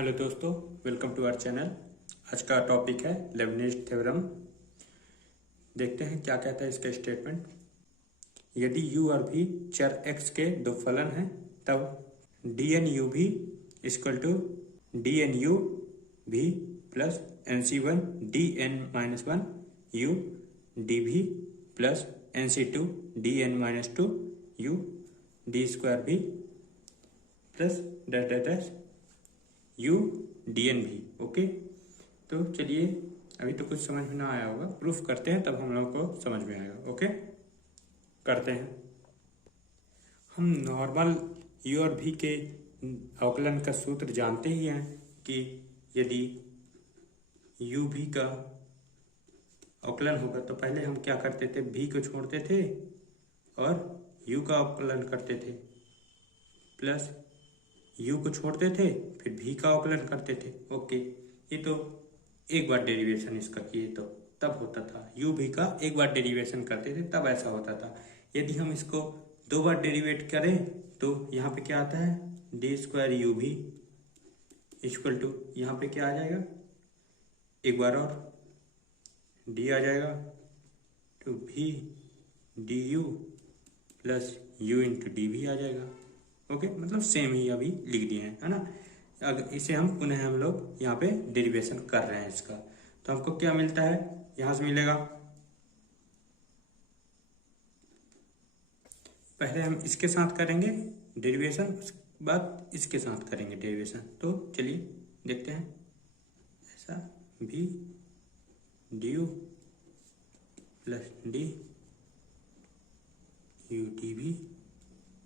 Hello दोस्तों, welcome to our channel. आज का टॉपिक है लेबनिज थ्योरम। देखते हैं क्या कहता है इसका स्टेटमेंट। यदि u और v चर x के दो फलन हैं तब dnu v equal to dnu v plus nc1 dn-1 u dv plus nc2 dn-2 u d square v plus dash u dn भी। ओके, तो चलिए, अभी तो कुछ समझ में ना आया होगा, प्रूफ करते हैं तब हम लोग को समझ में आएगा। ओके, करते हैं। हम नॉर्मल u और v के अवकलन का सूत्र जानते ही हैं कि यदि u v का अवकलन होगा तो पहले हम क्या करते थे, v को छोड़ते थे और u का अवकलन करते थे, प्लस u को छोड़ते थे फिर v का अवकलन करते थे। ओके, ये तो एक बार डेरिवेशन इसका किए तो तब होता था, u v का एक बार डेरिवेशन करते थे तब ऐसा होता था। यदि हम इसको दो बार डेरिवेट करें तो यहाँ पे क्या आता है, D square u v equal to यहाँ पे क्या आ जाएगा, एक बार और d आ जाएगा to v d u plus u into d v आ जाएगा। ओके, मतलब सेम ही अभी लिख दिए हैं, है ना। अगर इसे हम पुनः हम लोग यहाँ पे डेरिवेशन कर रहे हैं इसका, तो हमको क्या मिलता है, यहाँ से मिलेगा, पहले हम इसके साथ करेंगे डेरिवेशन, उसके बाद इसके साथ करेंगे डेरिवेशन। तो चलिए देखते हैं, ऐसा भी D u plus D U D भी।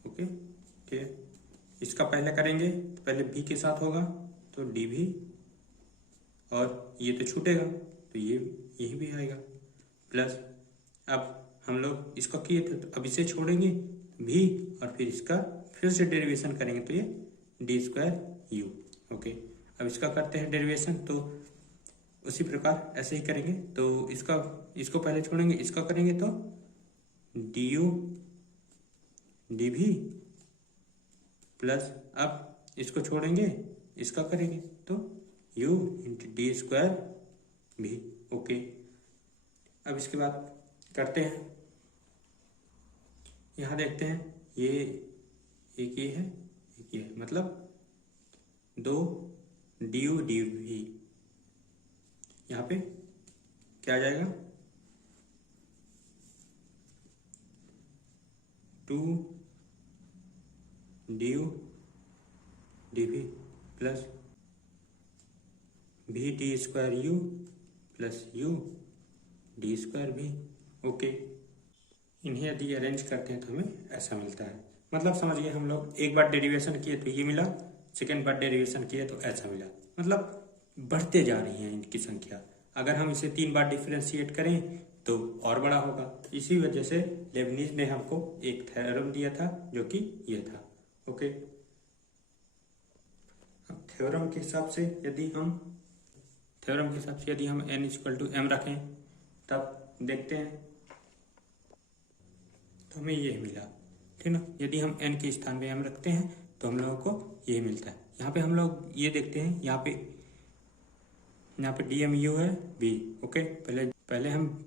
ओके, ठीक है, इसका पहले करेंगे तो पहले v के साथ होगा तो डी भी, और ये तो छूटेगा तो ये यही भी आएगा, प्लस अब हम लोग इसको किए थे तो अब इसे छोड़ेंगे v और फिर इसका फिर से डेरिवेशन करेंगे तो ये डी स्क्वायर यू। ओके, अब इसका करते हैं डेरिवेशन, तो उसी प्रकार ऐसे ही करेंगे। तो इसको पहले छोड़ेंगे, इसका करेंगे तो डी यू डी भी प्लस अब इसको छोड़ेंगे, इसका करेंगे तो u इंटू डी स्क्वायर भी। ओके, अब इसके बाद करते हैं, यहाँ देखते हैं, ये एक ये है एक ये है, मतलब दो डी यू डी भी, यहाँ पे क्या आ जाएगा, टू डी यू डी भी प्लस भी D square you plus U D square भी। ओके, इन्हें यदि अरेंज करते हैं तो हमें ऐसा मिलता है, मतलब समझिए हम लोग एक बार डेरिवेशन किए तो ये मिला, सेकेंड बार डेरिवेशन किए तो ऐसा मिला, मतलब बढ़ते जा रही हैं इनकी संख्या। अगर हम इसे 3 बार डिफरेंशिएट करें तो और बड़ा होगा। इसी वजह से लेबनिज ने हमको एक थ्योरम दिया था जो कि ये था। ओके, अब थ्योरम के हिसाब से यदि हम n इक्वल टू m रखें तब देखते हैं तो हमें ये मिला, ठीक ना। यदि हम n के स्थान पे m रखते हैं तो हम लोगों को ये मिलता है। यहाँ पे हम लोग ये देखते हैं, यहाँ पे dmu है v। ओके, पहले हम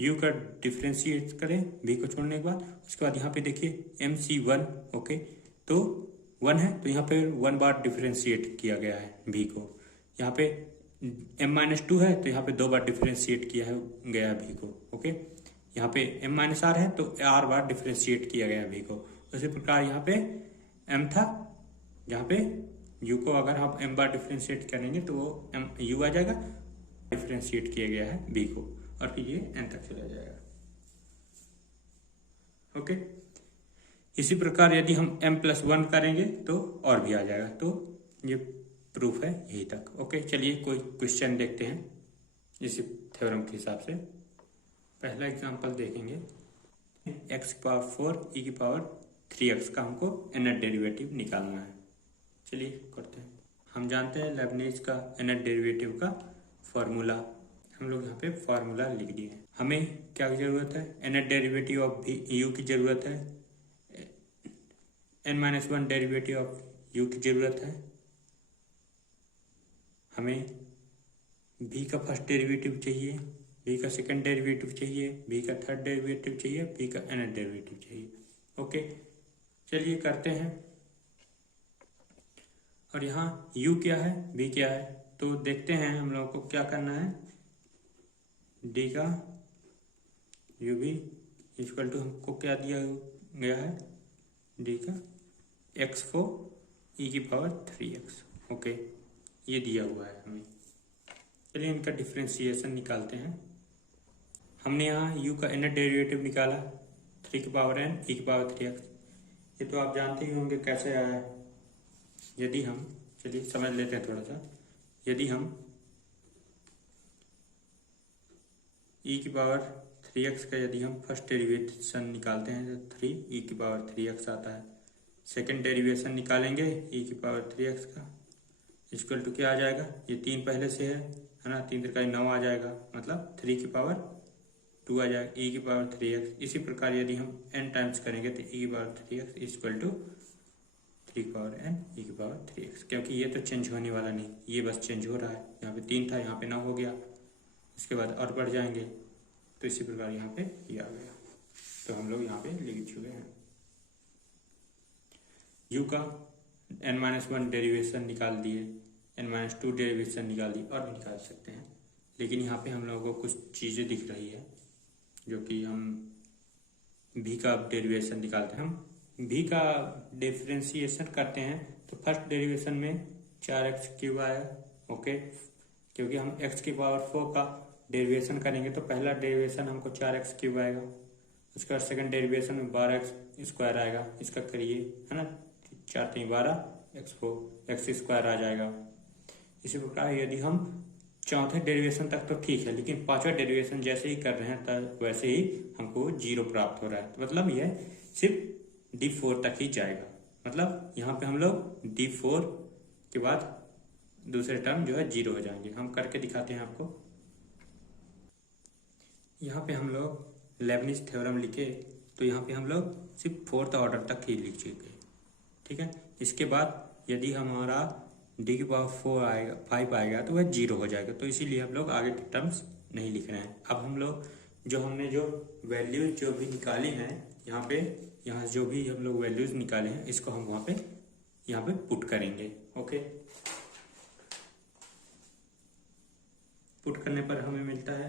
u का डिफ्रेंशिएट करें v को छोड़ने के बाद, उसके बाद यहाँ पे देखिए mc1। ओके, तो 1 है तो यहाँ पे 1 बार डिफ्रेंशिएट किया गया है v को। यहाँ पे m-2 है तो यहाँ पे 2 बार डिफ्रेंशिएट किया गया v को। ओके, यहाँ पे m-r है तो r बार डिफ्रेंशिएट किया गया v को। उसी प्रकार यहाँ पे m था, जहाँ पे u को अगर हम m बार डिफ्रेंशिएट करेंगे तो वो u आ जाएगा, डिफ्रेंशिएट किया गया है v को, और फिर ये n तक चला जाएगा। ओके, इसी प्रकार यदि हम m+1 करेंगे तो और भी आ जाएगा। तो ये प्रूफ है यही तक। ओके, चलिए कोई क्वेश्चन देखते हैं इसी थ्योरम के हिसाब से। पहला एग्जांपल देखेंगे, x की पावर 4 e की पावर 3x का हमको nth डेरिवेटिव निकालना है। चलिए करते हैं। हम जानते हैं लेबनिज का nth डेरिवेटिव का फॉर्मूला, हम लोग यहाँ पे फॉर्मूला लिख दिए हैं। हमें क्या जरूरत है, nth डेरिवेटिव ऑफ u की जरूरत है, n-1 डेरिवेटिव ऑफ u की जरूरत है, हमें v का फर्स्ट डेरिवेटिव चाहिए, v का सेकंड डेरिवेटिव चाहिए, v का थर्ड डेरिवेटिव चाहिए, v का nth डेरिवेटिव चाहिए। ओके, चलिए करते हैं। और यहाँ u क्या है, v क्या है, तो देखते हैं हम लोगों को क्या करना है। d का u v इक्वल टू हमको क्या दिया गया है, d का x4 e की पावर 3x। ओके, ये दिया हुआ है हमें। चलिए इनका डिफ्रेंसिएशन निकालते हैं। हमने यहाँ u का nth डेरिवेटिव निकाला 3 की पावर n e की पावर 3x। ये तो आप जानते ही होंगे कैसे आया है। यदि हम, चलिए समझ लेते हैं थोड़ा सा। यदि हम e की पावर 3x का यदि हम फर्स्ट डेरिवेशन निकालते हैं तो 3 e की पावर 3x आता है। सेकंड डेरिवेशन निकालेंगे e की पावर 3x का, इक्वल टू क्या आ जाएगा, ये 3 पहले से है ना, 3 त्रिकाई 9 आ जाएगा, मतलब 3 की पावर 2 आ जाएगा, e की पावर 3x। इसी प्रकार यदि हम n टाइम्स करेंगे तो e की पावर 3x इक्वल टू 3 की पावर n e की पावर 3x, क्योंकि ये तो चेंज होने वाला नहीं, ये बस चेंज हो रहा है। यहाँ पे 3 था, यहाँ पे 9 हो गया, इसके बाद और बढ़ जाएंगे, तो इसी प्रकार यहाँ पे ये आ गया। तो हम लोग यहाँ पे लिख चुके हैं। u का n-1 डेरिवेशन निकाल दिए, n-2 डेरिवेशन निकाल दिए, और भी निकाल सकते हैं। लेकिन यहाँ पे हम लोगों को कुछ चीज़ें दिख रही है, जो कि हम v का डेरिवेशन निकालते हैं। हम v का डिफ्रेंसिएशन करते हैं तो फर्स्ट डेरिवेशन में 4x³ आएगा। ओके, क्योंकि हम x की पावर 4 का डेरिवेशन करेंगे तो पहला डेरिवेशन हमको 4x³ आएगा, उसका सेकंड डेरिवेशन में 12x² आएगा। इसका करिए, है ना, 4 3 12 x4 x² आ जाएगा। इसी प्रकार यदि हम चौथे डेरिवेशन तक तो ठीक है, लेकिन पांचवा डेरिवेशन जैसे ही कर रहे हैं तब वैसे ही हमको 0 प्राप्त हो रहा है। तो मतलब यह सिर्फ D4 तक ही जाएगा। मतलब यहाँ पे हम लोग D4 के बाद दूसरे टर्म जो है 0 हो जाएंगे। हम करके दिखाते हैं आपको। यहाँ पे हम लोग लेबनिज थ्योरम लिखे, तो यहाँ पे हम लोग सिर्फ 4th ऑर्डर तक ही लिख चुके, ठीक है। इसके बाद यदि हमारा d की पावर 4 आएगा 5 आएगा तो वह 0 हो जाएगा, तो इसीलिए हम लोग आगे के टर्म्स नहीं लिख रहे हैं। अब हम लोग हमने जो वैल्यूज जो भी निकाली हैं यहाँ जो भी हम लोग वैल्यूज निकाले हैं, इसको हम वहाँ पे पुट करेंगे। ओके, पुट करने पर हमें मिलता है,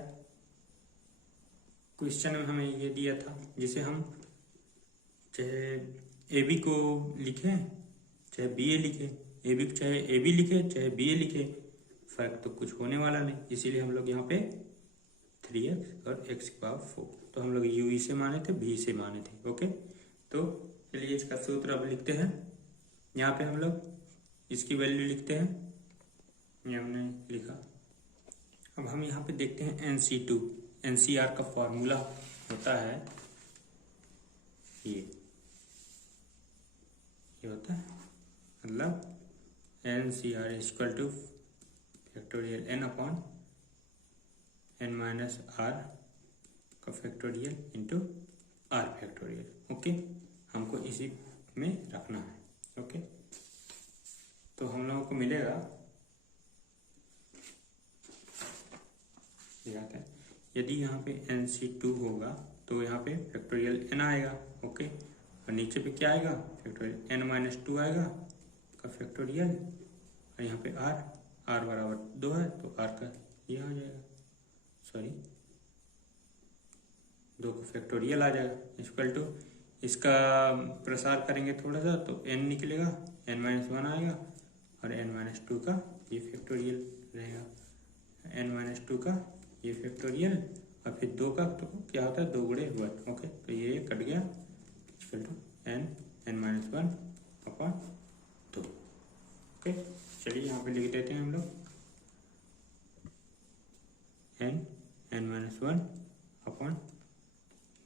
क्वेश्चन में हमें ये दिया था, जिसे हम चाहे ए बी को लिखें चाहे बी ए लिखे, ए बी चाहे ए बी लिखे चाहे बी ए लिखे, फर्क तो कुछ होने वाला नहीं। इसीलिए हम लोग यहाँ पे 3x और x की पावर 4, तो हम लोग u से माने थे, b से माने थे। ओके, तो चलिए इसका सूत्र अब लिखते हैं। यहाँ पे हम लोग इसकी वैल्यू लिखते हैं, ये हमने लिखा। अब हम यहाँ पे देखते हैं NC2, NCR का फॉर्मूला होता है ये होता है, मतलब NCR equal two factorial n upon n-r का factorial into r factorial. Okay, हमको इसी में रखना है। ओके, तो हम लोगों को मिलेगा, यदि यहाँ पे NC2 होगा तो यहाँ पे फैक्टोरियल n आएगा। ओके, और नीचे पे क्या आएगा, फैक्टोरियल n-2 आएगा का फैक्टोरियल, और यहाँ पे r बराबर 2 है तो r का ये आ जाएगा, सॉरी 2 का फैक्टोरियल आ जाएगा, इक्वल टू इसका प्रसार करेंगे थोड़ा सा तो n निकलेगा, n-1 आएगा, और n-2 का ये फैक्टोरियल रहेगा, n-2 का ये फैक्टोरियल, और फिर 2 का तो क्या होता है, 2 गुणे 1। ओके, तो ये कट गया, equal to n-1 upon 2। Okay, चलिए यहाँ पे लिख देते हैं हम लोग n-1 अपॉन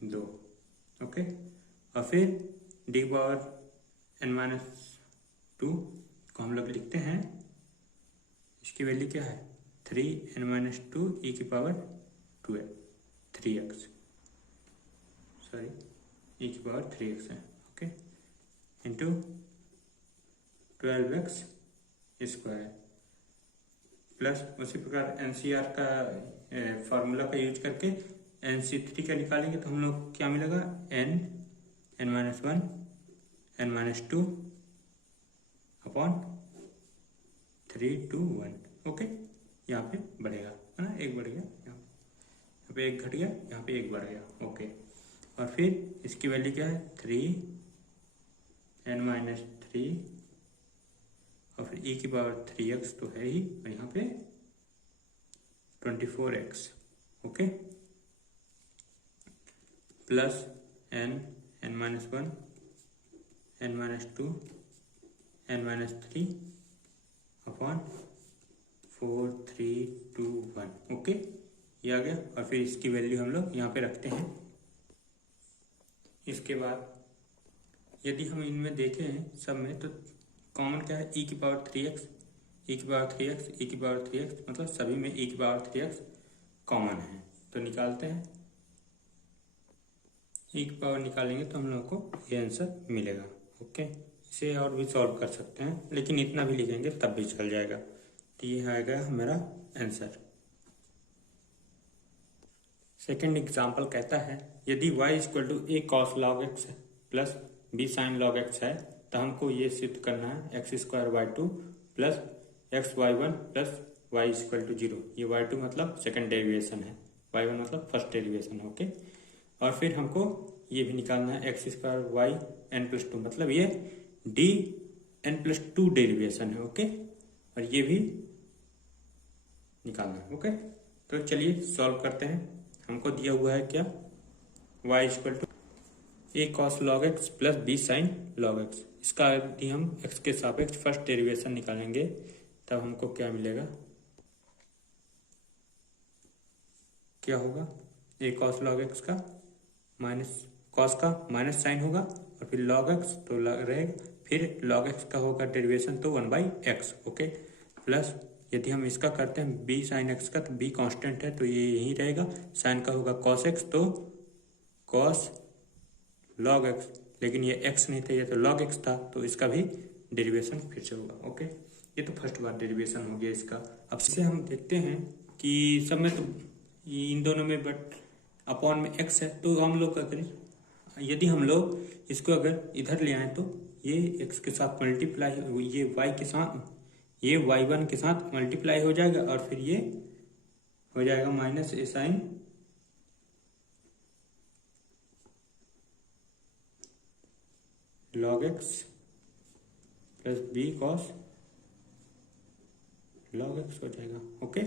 2। ओके, और फिर d पावर n-2 को हम लोग लिखते हैं, इसकी वैल्यू क्या है, 3n-2 e की पावर 3x, सॉरी e की पावर 3x है। Okay, into 12x square plus उसी प्रकार NCR का फॉर्मूला का यूज करके NC3 का निकालेंगे तो हम लोग क्या मिलेगा, n-1 n-2 अपॉन 3 2 1। ओके, यहाँ पे बढ़ेगा है ना, एक बढ़ गया, यहाँ पे एक घट गया, यहाँ पे एक बढ़ गया। ओके, और फिर इसकी वैल्यू क्या है 3 n-3 और फिर e की पावर 3x तो है ही, और यहाँ पे 24x। Okay, plus n-1 n-2 n-3 upon 4 3 2 1। Okay, ये आ गया, और फिर इसकी वैल्यू हम लोग यहाँ पे रखते हैं। इसके बाद यदि हम इनमें देखें सब में तो कॉमन क्या है, e की पावर 3x e की पावर 3x e की पावर 3x, मतलब सभी में e की पावर 3x कॉमन है। तो निकालते हैं, e की पावर निकालेंगे तो हम लोग को ये आंसर मिलेगा। ओके, इसे और भी सॉल्व कर सकते हैं, लेकिन इतना भी लिखेंगे तब भी चल जाएगा। तो ये आएगा हमारा आंसर। सेकेंड एग्जाम्पल कहता है यदि y equal to a cos log x plus b sin log x है तो हमको ये सिद्ध करना है x square y2 plus x y1 plus y equal to 0। ये y2 मतलब सेकेंड डेरिवेशन है, y1 मतलब फर्स्ट डेरिवेशन है। ओके, और फिर हमको ये भी निकालना है x स्क्वायर y n+2, मतलब ये d n+2 डेरिवेशन है। ओके, और ये भी निकालना है। ओके, तो चलिए सॉल्व करते हैं। हमको दिया हुआ है क्या, y equal to a cos log x plus b sin log x। इसका यदि हम x के सापेक्ष फर्स्ट डेरिवेशन निकालेंगे तब हमको क्या मिलेगा, क्या होगा, a cos log x का माइनस cos का माइनस साइन होगा और फिर log x तो रहेगा, फिर log x का होगा डेरिवेशन तो 1/x। ओके, प्लस यदि हम इसका करते हैं b sin x का तो b कांस्टेंट है तो ये यही रहेगा, साइन का होगा cos x तो cos log x, लेकिन ये x नहीं था, ये तो log x था, तो इसका भी डेरिवेशन फिर से होगा। ओके, ये तो फर्स्ट बार डेरिवेशन हो गया इसका। अब से हम देखते हैं कि सब में तो इन दोनों में बट अपॉन में x है, तो हम लोग क्या करें, यदि हम लोग इसको अगर इधर ले आए तो ये x के साथ मल्टीप्लाई, ये y के साथ, ये y1 के साथ मल्टीप्लाई हो जाएगा और फिर ये हो जाएगा minus a sine log x plus b cos log x हो जाएगा। ओके,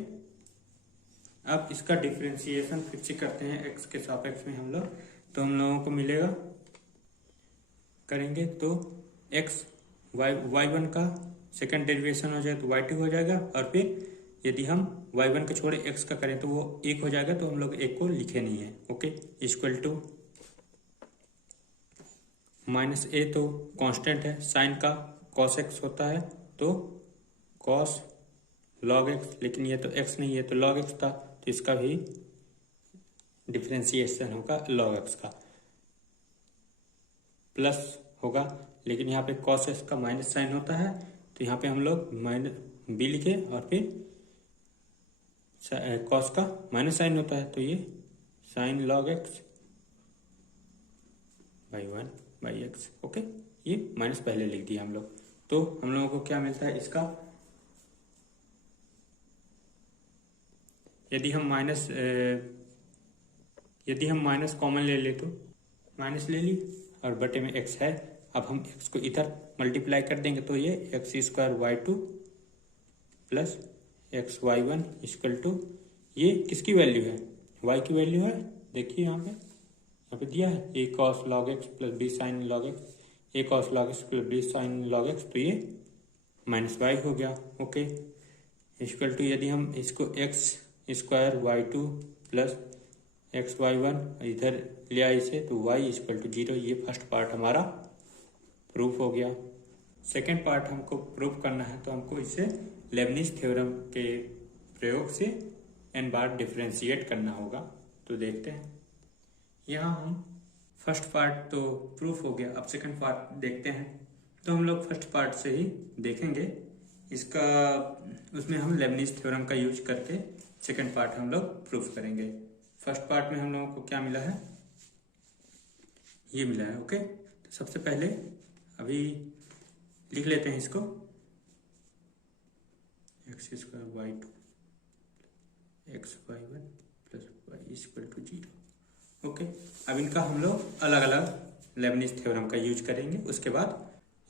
अब इसका डिफरेंशिएशन फिर से करते हैं x के सापेक्ष में हम लोग, तो हम लोगों को मिलेगा, करेंगे तो x y1 का सेकंड डेरिवेशन हो जाए तो y2 हो जाएगा, और फिर यदि हम y1 के छोड़े x का करें तो वो 1 हो जाएगा, तो हम लोग 1 को लिखे नहीं है। ओके, इक्वल टू माइनस ए तो कांस्टेंट है, साइन का cos x होता है तो cos log x, लेकिन ये तो x नहीं है तो log x था, तो इसका भी डिफरेंशिएशन होगा log x का, प्लस होगा, लेकिन यहाँ पे cos x का माइनस साइन होता है तो यहाँ पे हम लोग माइनस b लिखे, और फिर cos का माइनस साइन होता है तो ये sine log x by 1/x। Okay, ये माइनस पहले लिख दिया हम लोग, तो हम लोगों को क्या मिलता है इसका, यदि हम माइनस कॉमन ले ले तो माइनस ले ली और बटे में x है, अब हम x को इधर मल्टीप्लाई कर देंगे तो ये x square y2 plus x y1 equal to, ये किसकी वैल्यू है, y की वैल्यू है, देखिए यहाँ पे दिया है a cos log x plus b sin log x, a cos log x plus b sin log x, तो ये माइनस y हो गया। ओके, इक्वल टू यदि हम इसको x square y2 plus x y1 इधर ले आए इसे तो y इक्वल टू 0, ये फर्स्ट पार्ट हमारा प्रूफ हो गया। सेकेंड पार्ट हमको प्रूफ करना है तो हमको इसे लेबनिज थ्योरम के प्रयोग से n बार डिफरेंशिएट करना होगा। तो देखते हैं, यहाँ हम फर्स्ट पार्ट तो प्रूफ हो गया, अब सेकंड पार्ट देखते हैं। तो हम लोग फर्स्ट पार्ट से ही देखेंगे इसका उसमें हम लेबनिज थ्योरम का यूज करके सेकंड पार्ट हम लोग प्रूफ करेंगे। फर्स्ट पार्ट में हम लोगों को क्या मिला है, ये मिला है। ओके, तो सबसे पहले अभी लिख लेते हैं इसको, x square y two x y one plus y equal to 0। Okay, अब इनका हम लोग अलग अलग लेबनिज थ्योरम का यूज करेंगे। उसके बाद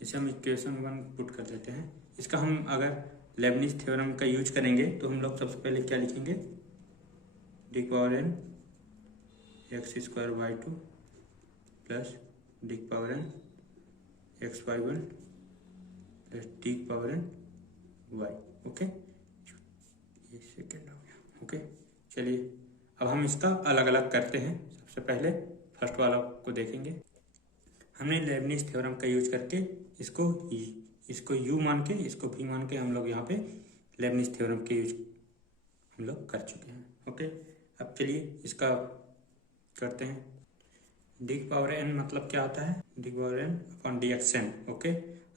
इसे हम इक्वेशन 1 पुट कर देते हैं। इसका हम अगर लेबनिज थ्योरम का यूज करेंगे तो हम लोग सबसे पहले क्या लिखेंगे, D power N x square y two plus D power N x y one plus D power N y. Okay, ये सेकेंड हो गया। ओके, चलिए अब हम इसका अलग अलग करते हैं। सबसे पहले फर्स्ट वाला को देखेंगे। हमने लेबनिज थ्योरम का यूज करके इसको u मान के इसको v मान के हम लोग यहाँ पे लेबनिज थ्योरम के यूज हम लोग कर चुके हैं। ओके, अब चलिए इसका करते हैं। डी पावर एन मतलब क्या होता है, D power N upon D x N. Okay,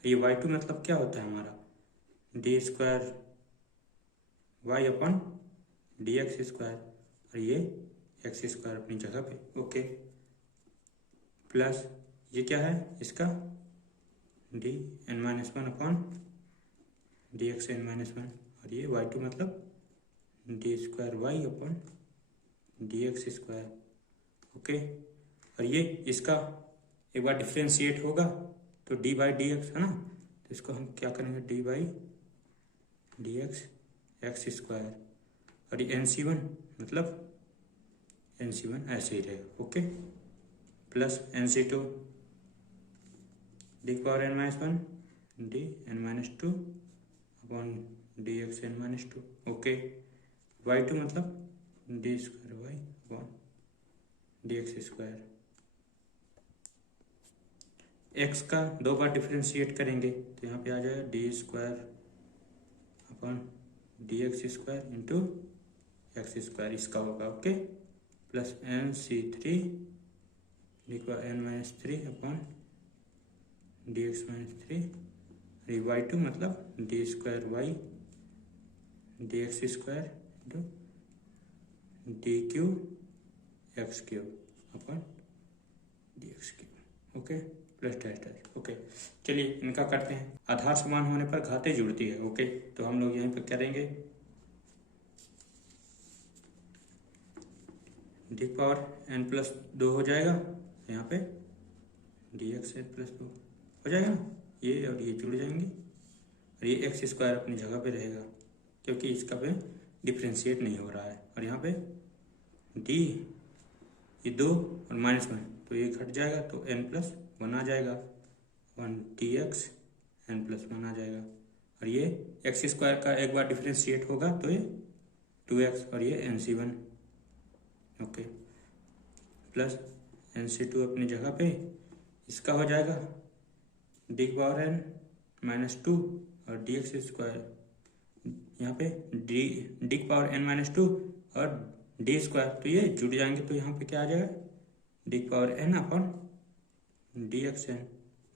ये वाई टू मतलब क्या होता है हमारा, D square y upon D x square, और ये एक्स स्क्वायर अपनी जगह पे। ओके, प्लस ये क्या है इसका, D N minus one upon D x N minus one, और ये वाई टू मतलब D square y upon D x square. Okay, और ये इसका एक बार डिफ्रेंशिएट होगा तो डी बाई डी एक्स है ना, तो इसको हम क्या करेंगे, d by d x x square, और ये एन सी वन मतलब एन सी वन ऐसे ही रहेगा। Okay, plus N C two d power N minus one d N minus two upon D x N minus two. Okay, y two मतलब D square y upon D x square. X का दो बार differentiate करेंगे तो यहाँ पे आ जाएगा d square upon D x square into x square, इसका होगा। Okay, plus N c three d का n minus three upon D x minus three, y two मतलब D square y d x square into d q x q upon D x q. Okay, plus dash dash. Okay, चलिए इनका करते हैं। आधार समान होने पर घातें जुड़ती है। ओके, तो हम लोग यहीं पर करेंगे, डी पावर एन प्लस दो हो जाएगा, यहाँ पे डी एक्स एन प्लस दो हो जाएगा ना, ये और ये जुड़ जाएंगे, और ये एक्स स्क्वायर अपनी जगह पे रहेगा क्योंकि इसका पे डिफ्रेंशिएट नहीं हो रहा है। और यहाँ पे डी ये दो और माइनस वन तो ये घट जाएगा, तो एन प्लस वन आ जाएगा, one d x n plus one आ जाएगा, और ये एक्स स्क्वायर का एक बार डिफ्रेंशिएट होगा तो ये टू एक्स, और ये N C one. Okay, plus N C two अपनी जगह पे, इसका हो जाएगा D power N minus two और डी एक्स स्क्वायर, यहाँ पे D power N minus two और डी स्क्वायर, तो ये जुड़ जाएंगे, तो यहाँ पे क्या आ जाएगा, D power N upon D x N.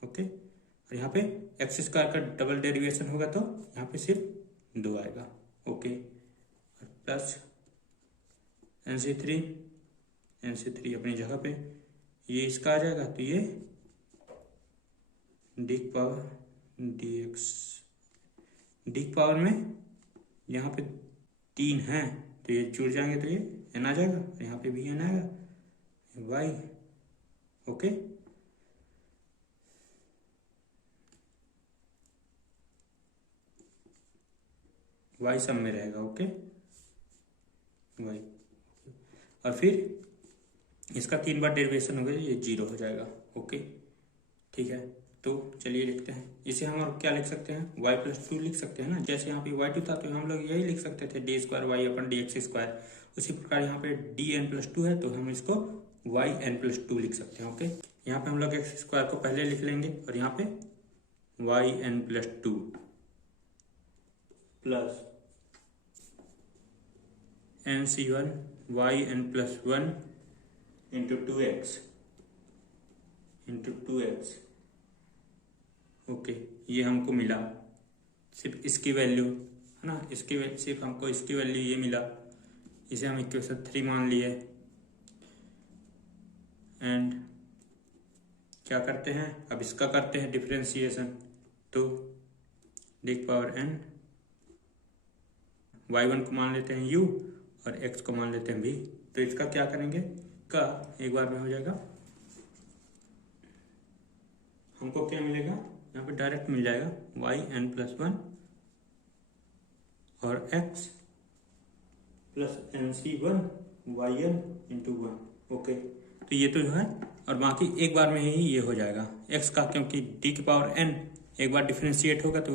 Okay, और यहाँ पे एक्स स्क्वायर का डबल डेरिवेशन होगा तो यहाँ पे सिर्फ दो आएगा। ओके, और प्लस एन सी थ्री अपनी जगह पे, ये इसका आ जाएगा, तो ये D power D x, D power में यहाँ पे तीन है तो ये जुड़ जाएंगे, तो ये एन आ जाएगा, यहाँ पे भी एन आएगा, वाई। ओके, वाई सब में रहेगा। ओके, वाई, और फिर इसका तीन बार डेरिवेशन हो गया, ये जीरो हो जाएगा। ओके, ठीक है, तो चलिए लिखते हैं इसे। हम और क्या लिख सकते हैं, y प्लस टू लिख सकते हैं ना, जैसे यहाँ पे y2 था तो हम लोग यही लिख सकते थे डी स्क्वायर वाई अपन डी एक्स स्क्वायर। उसी प्रकार यहाँ पे डी एन प्लस टू है तो हम इसको वाई एन प्लस टू लिख सकते हैं। ओके, यहाँ पे हम लोग एक्स स्क्वायर को पहले लिख लेंगे और यहाँ पे y N plus two plus N C one y N plus one into two x into two x. Okay, ये हमको मिला। सिर्फ इसकी वैल्यू है ना, सिर्फ हमको इसकी वैल्यू ये मिला, इसे हम इक्वेशन 3 मान लिए। एंड क्या करते हैं, अब इसका करते हैं डिफरेंशिएशन। तो डी पावर n, y1 को मान लेते हैं u और x को मान लेते हैं v। तो इसका क्या करेंगे, का एक बार में हो जाएगा। हमको क्या मिलेगा, यहाँ पे डायरेक्ट मिल जाएगा yn+1 और x plus nc1 yn×1। Okay, तो ये तो जो है, और बाकी एक बार में ही ये हो जाएगा x का, क्योंकि d की पावर n एक बार डिफरेंशिएट होगा तो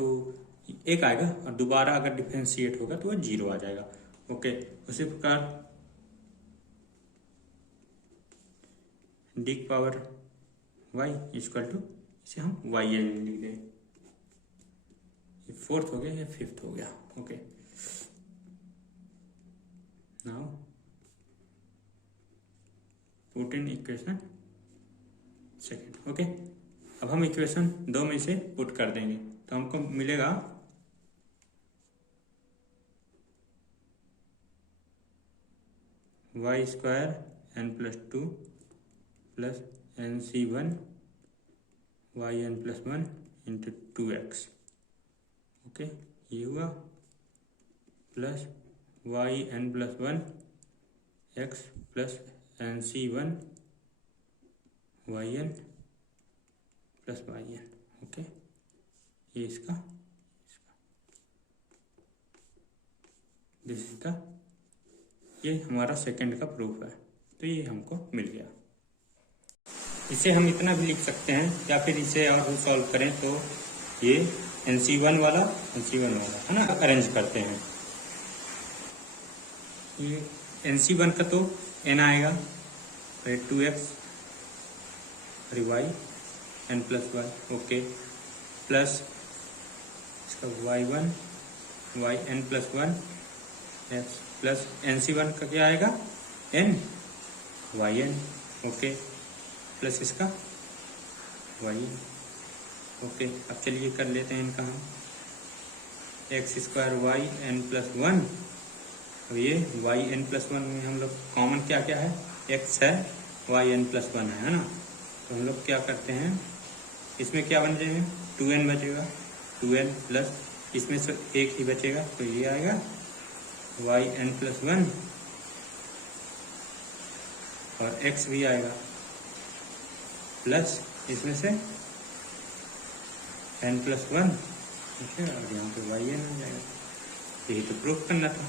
एक आएगा, और दोबारा अगर डिफरेंशिएट होगा तो वो 0 आ जाएगा। ओके, उसी प्रकार d की पावर y इक्वल टू, इसे हम yn लिख दें। ये फोर्थ हो गया, या फिफ्थ हो गया। Okay, now put in equation second. Okay, अब हम इक्वेशन 2 में से पुट कर देंगे, तो हमको मिलेगा y² n+2 plus nc1 yn+1 into 2x। Okay, ये हुआ, plus yn+1 x plus nc1 yn plus yn। Okay, ये इसका दिस इज द, ये हमारा सेकंड का प्रूफ है। तो ये हमको मिल गया। इसे हम इतना भी लिख सकते हैं, या फिर इसे और सॉल्व करें तो ये nc1 वाला है ना, अरेंज करते हैं। ये nc1 का तो n आएगा, तो 2x और y n+1। ओके, प्लस इसका y1 yn+1 x plus nc1 का क्या आएगा, n yn। ओके, प्लस इसका y। ओके, अब चलिए कर लेते हैं इनका हम, x² y n+1। अब ये y n+1 में हम लोग कॉमन क्या क्या है, x है, y n+1 है ना। तो हम लोग क्या करते हैं, इसमें क्या बन जाएगा, 2n बचेगा, 2n प्लस इसमें से एक ही बचेगा, तो ये आएगा y n+1 और x भी आएगा, प्लस इसमें से n+1, ठीक है, और यहाँ पे yn आ जाएगा। यही तो प्रूफ करना था।